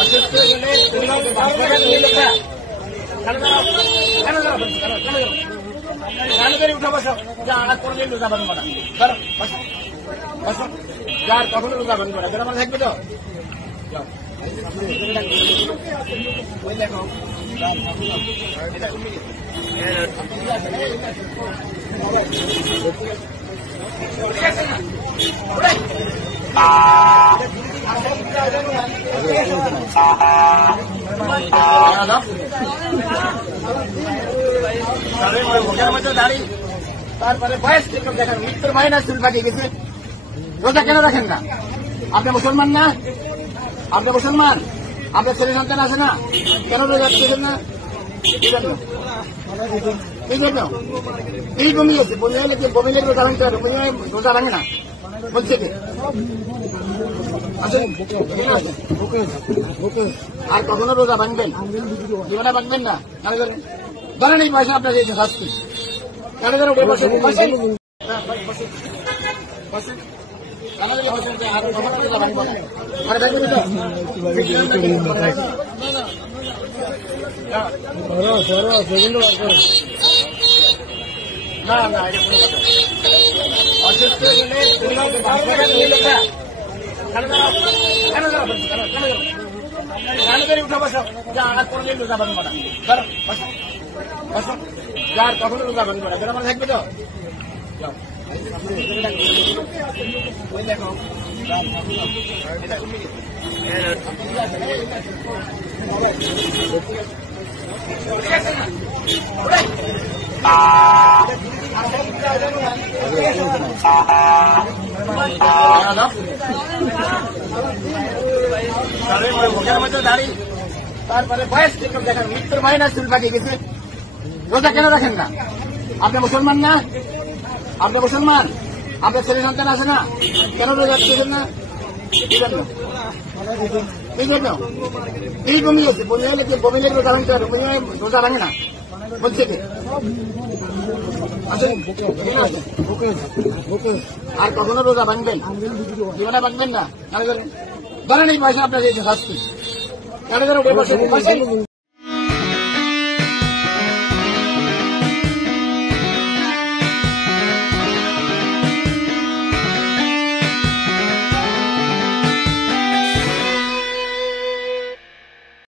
অসুস্থ গেলে উঠে বসো যা আর কোনদিন রোজা ভাঙবো না। বসো যার কখনো রোজা ভাঙবো না, আমার থাকবে তো। মুখের মধ্যে দাড়ি, তারপরে বয়স কিরকম দেখেন, মৃত্যুর মাইনাস চুল পাঠিয়ে গেছে। রোজা কেন রাখেন না? আপনি মুসলমান না? আপনি মুসলমান, আপনার ছেলে সন্তান আছে না? কেন রোজা রাখতেছেন না? এই জন্য এই বমি গেছে, বমি হলে কি বমি লেগে রোজা ভাঙতে হবে? বমি রোজা ভাঙে না বলছে কি? আর কখনো রোজা ভাঙবেন? জীবনে ভাঙবেন না। ধরেন এই পয়সা আপনার দিয়েছে শাস্তি, কেন যেন উঠে বসে না না, অসুস্থ গেলে উঠে বসো যা আর কোনদিন রোজা ভাঙবো না। বসো যার কখনো রোজা ভাঙবো না, আমার থাকবে তো। মুখের মধ্যে দাড়ি, তারপরে বয়স কিরকম দেখেন, মৃত্যুর মাইনাস চুল পাঠিয়ে গেছে। রোজা কেন রাখেন না? আপনি মুসলমান না? আপনি মুসলমান, আপনার ছেলে সন্তান আছে না? কেন রোজা রাখতেছেন না? এই জন্য এই বমি গেছে, বমি হলে কি বমি লেগে রোজা ভাঙতে হবে? বমি রোজা ভাঙে না বলছে কি? আর কখনো রোজা ভাঙবেন? জীবনে ভাঙবেন না। ধরেন এই পয়সা আপনার দিয়েছে শাস্তি, কেন যেন উঠে বসে